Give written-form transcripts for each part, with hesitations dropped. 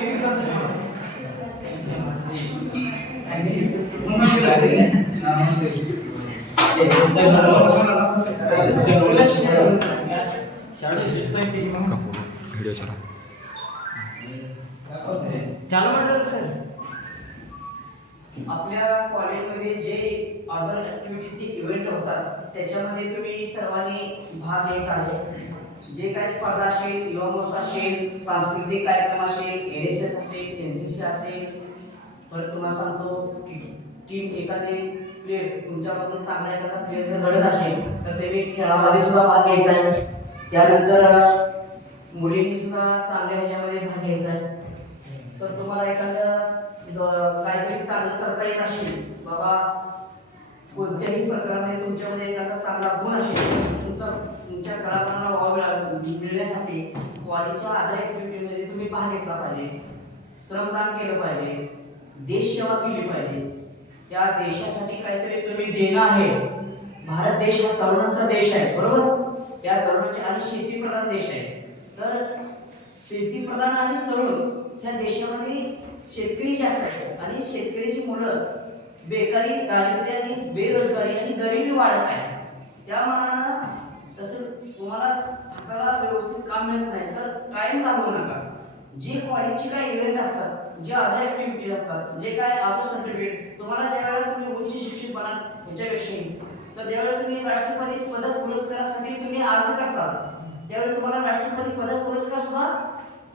Video चालू मंडळ sir आपल्या कॉलेजमध्ये जे अदर ऍक्टिव्हिटीचे इव्हेंट होतात त्याच्यामध्ये तुम्ही सर्वांनी भाग घ्यायचा आहे. जे काही स्पर्धा असेल, युवा महोत्सव असेल, सांस्कृतिक कार्यक्रम असेल, NSS असेल, NCC असेल, परत तुम्हाला सांगतो की टीम एखादे प्लेयर तुमच्याबद्दल चांगला एखादा प्लेयर जर घडत असेल तर तुम्ही खेळामध्ये सुद्धा भाग घ्यायचा आहे. त्यानंतर मुलींनी सुद्धा चांगल्या ह्याच्यामध्ये भाग घ्यायचा आहे. तर तुम्हाला एखादं काहीतरी चांगलं करता येत असेल, बाबा कोणत्याही प्रकारामध्ये तुमच्यामध्ये एखादा चांगला गुण असेल, तुमच्या कलाकारांना वाव मिळण्यासाठी कॉलेजच्या अदर ऍक्टिव्हिटीमध्ये तुम्ही भाग घेतला पाहिजे, श्रमदान केलं पाहिजे, देशसेवा केली पाहिजे. त्या देशासाठी काहीतरी तुम्ही देणं आहे. भारत देश हा तरुणांचा देश आहे, बरोबर? या तरुणांचे आणि शेतीप्रधान देश आहे. तर शेतीप्रधान आणि तरुण ह्या देशामध्ये शेतकरी जास्त आहे आणि शेतकऱ्याची मुलं बेकारी, दारिद्र्य आणि बेरोजगारी आणि गरिबी वाढत आहे. त्या मानानं तसं तुम्हाला हाताला व्यवस्थित काम मिळत नाही तर कायम घालवू नका. जे कॉलेजचे काही इव्हेंट असतात, जे अदर ऍक्टिव्हिटीज असतात, जे काय अदर सर्टिफिकेट तुम्हाला ज्यावेळेला तुम्ही उच्च शिक्षित बना ह्याच्यापेक्षाही, तर ज्यावेळेला तुम्ही राष्ट्रपती पदक पुरस्कारासाठी तुम्ही अर्ज करता त्यावेळेला तुम्हाला राष्ट्रपती पदक पुरस्कार सुद्धा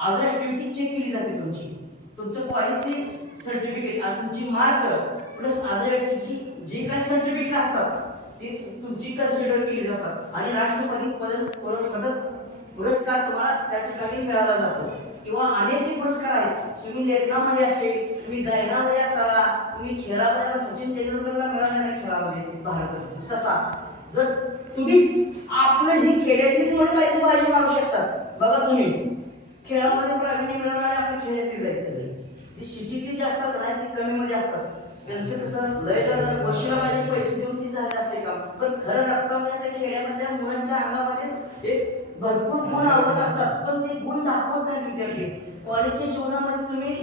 अदर ऍक्टिव्हिटी चेक केली जाते. तुमचं कॉलेजचे सर्टिफिकेट आणि तुमची मार्क प्लस अदर ऍक्टिव्हिटी जे काही सर्टिफिकेट असतात ते तुमची कन्सिडर केली जातात आणि राष्ट्रपती पदक पुरस्कार तुम्हाला त्या ठिकाणी मिळाला जातो. किंवा अनेक जे पुरस्कार आहेत, तुम्ही लेखनामध्ये असेल, तुम्ही गायनामध्ये चला, तुम्ही खेळामध्ये सचिन तेंडुलकरला मिळाला नाही खेळामध्ये भारतात, तसा जर तुम्हीच आपलं ही खेड्यातलीच म्हणून काही बाजी मारू शकतात. बघा तुम्ही खेळामध्ये प्रावीण्य मिळवणारे आपल्या खेड्यातली जायचं, जी सिटीतली जे असतात ना ती कमी मध्ये असतात. त्यांचं कसं लय बशीला पाहिजे पैसे देऊन ती झाले असते काम, पण खरं रक्तामध्ये त्या खेड्यामधल्या मुलांच्या अंगामध्येच एक भरपूर गुण आवडत असतात, पण ते गुण दाखवत नाही विद्यार्थी. कॉलेजच्या जीवनामध्ये तुम्ही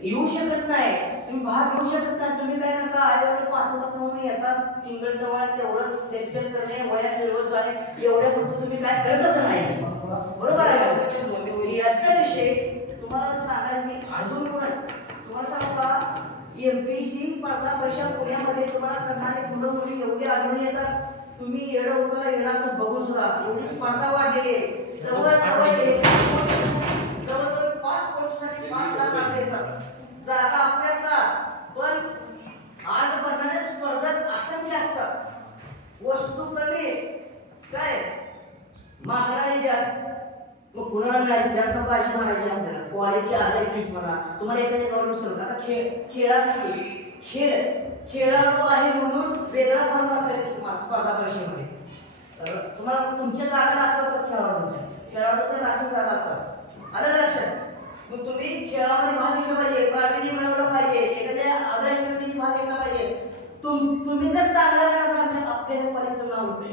येऊ शकत नाही, तुम्ही भाग घेऊ शकत नाही. तुम्ही काय करता, आईवडील पाठवतात म्हणून येतात टिंगल टवाळ्यात तेवढं लेक्चर करणे, वया फिरवत जाणे, एवढ्या फक्त तुम्ही काय करतच नाही, बरोबर आहे? याच्याविषयी तुम्हाला सांगायचं अजून पण तुम्हाला सांगू का, MPSC स्पर्धा परीक्षा पुण्यामध्ये तुम्हाला करणारे मुलं मुली एवढे आढळून येतात, तुम्ही येडं उचला येडं असं बघू सुद्धा एवढी स्पर्धा वाढलेली आहे. जवळजवळ 5 पोस्टसाठी 5 लाख अर्ज येतात, जागा आपल्या असतात, पण आज बनणाऱ्या स्पर्धक असंख्य असतात. वस्तू कमी काय मागणारे जास्त, मग कुणाला नाही जास्त पाहिजे म्हणायचे आपल्याला. कॉलेजच्या अदर ऍक्टिव्हिटीज म्हणा, तुम्हाला एखाद्या गव्हर्नमेंट सर्व आता खेळासाठी खेळाडू आहे म्हणून वेगळा भाग लागतो स्पर्धा परीक्षेमध्ये. तुम्हाला तुमच्या जागा राखत असतात, खेळाडूच्या राखीव जागा असतात, आलं लक्षात? मग तुम्ही खेळामध्ये भाग घेतला पाहिजे, प्रावीण्य मिळवलं पाहिजे, एखाद्या अदर ऍक्टिव्हिटीज भाग घेतला पाहिजे. तुम्ही जर चांगला राहिला आपल्या कॉलेजचं नाव होते,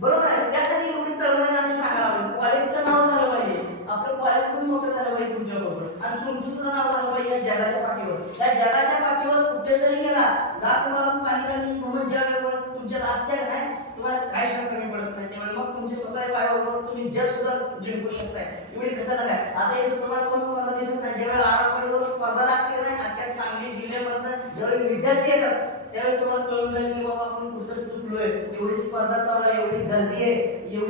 बरोबर आहे? त्यासाठी एवढी तळमळ आम्ही सांगायला पाहिजे. कॉलेजचं नाव झालं पाहिजे, आपलं कॉलेज खूप मोठं झालं पाहिजे तुमच्याबरोबर, आणि तुमचं सुद्धा नाव झालं पाहिजे या जगाच्या पाठीवर. या जगाच्या पाठीवर कुठे जरी गेला दात मारून पाणी काढण्याची समज ज्या वेळेला तुमच्यात असते नाही, तुम्हाला काहीच कमी पडत नाही. त्यामुळे मग तुमचे स्वतः पायावर तुम्ही जग सुद्धा जिंकू शकताय, एवढी खतरनाक आहे. आता हे तुम्हाला कोण स्पर्धा दिसत नाही, ज्यावेळेला आराखड्यावर स्पर्धा लागते नाही, अख्ख्या सांगली जिल्ह्यापर्यंत ज्यावेळी विद्यार्थी येतात त्यावेळी तुम्हाला कळून जाईल की बाबा आपण कुठं चुकलोय. एवढी स्पर्धा चालू आहे, एवढी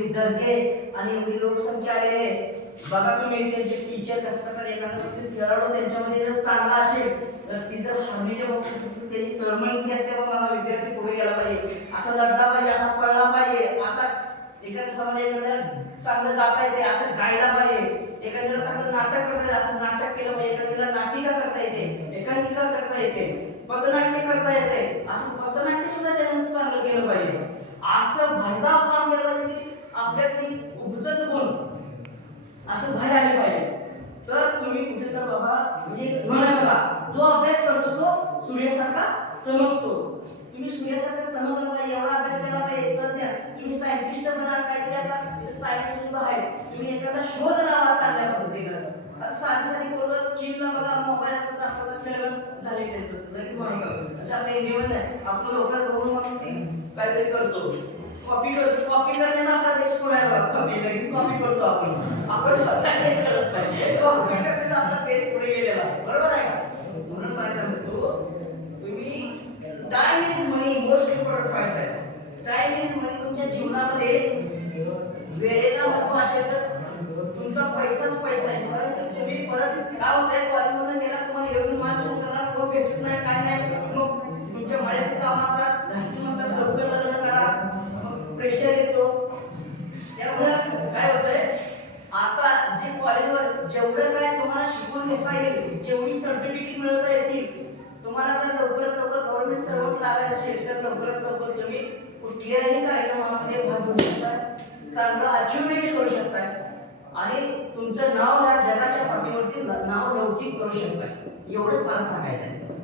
गर्दी आहे आणि एवढी लोकसंख्या आलेली आहे. बघा तुम्ही त्यांचे टीचर कसं प्रकारे एखादा खेळाडू त्यांच्यामध्ये जर चांगला असेल तर ती जर हरलीच्या बाबतीत त्याची तळमळ असते, बाबा माझा विद्यार्थी पुढे गेला पाहिजे, असा लढला पाहिजे, असा पळला पाहिजे, असा एखाद्या समाज एखाद्याला चांगलं गाता येते असं गायला पाहिजे, एखाद्याला चांगलं नाटक करता येते असं नाटक केलं पाहिजे, एखाद्याला नाटिका करता येते, एकांकिका करता येते, पथनाट्य करता येते, असं पथनाट्य सुद्धा त्याने चांगलं केलं पाहिजे. असं भरधाव काम केलं पाहिजे की आपल्यातली उपजत गुण असं बाहेर आले पाहिजे. तर तुम्ही कुठे तर बाबा म्हणजे म्हणाला जो अभ्यास करतो तो सूर्यासारखा चमकतो. तुम्ही सूर्यासारखा चमकला पाहिजे, एवढा अभ्यास केला पाहिजे. तर तुम्ही सायंटिस्ट बना, काहीतरी आता सायन्स सुद्धा आहे, तुम्ही एखादा शोध लावा चांगल्या पद्धतीने. आता साधी पोरं चीनला बघा मोबाईल असं दाखवला खेळलं झाले त्यांचं लगेच म्हणून असं आपल्या इंडियामध्ये नाही. आपण लोकांना बघून मग ते काहीतरी करतो, कॉपी करतो. कॉपी करण्याचा आपला देश पुढे आहे बघा. कॉपी लगेच कॉपी करतो आपण स्वतः काही करत नाही. कॉपी करण्याचा आपला देश पुढे गेलेला आहे, बरोबर आहे का? म्हणून माझ्या म्हणतो तुम्ही time is money, most important point आहे. टाइम इज मनी. तुमच्या जीवनामध्ये वेळेला महत्व असेल तर तुमचा पैसाच पैसा आहे. कारण तुम्ही परत काय होतंय, कॉलेजमध्ये गेला तुम्हाला एवढी मान करणार कोण भेटत नाही, काय नाही. मग तुमच्या मळ्याचे काम असतात, घरचे म्हणतात लवकर लग्न करा, मग प्रेशर येतो. त्यामुळे काय होतंय, आता जे कॉलेजवर जेवढं काय तुम्हाला शिकून घेता येईल, जेवढी सर्टिफिकेट मिळवता येतील, तुम्हाला जर लवकरात लवकर गव्हर्नमेंट सर्वंट लागायचं असेल तर लवकरात लवकर तुम्ही कुठल्याही कार्यक्रमामध्ये भाग घेऊ शकता, चांगलं अचिव्हमेंट करू शकता आणि तुमचं नाव ह्या जगाच्या पाठीवरती नाव लौकिक करू शकता. एवढंच मला सांगायचं आहे.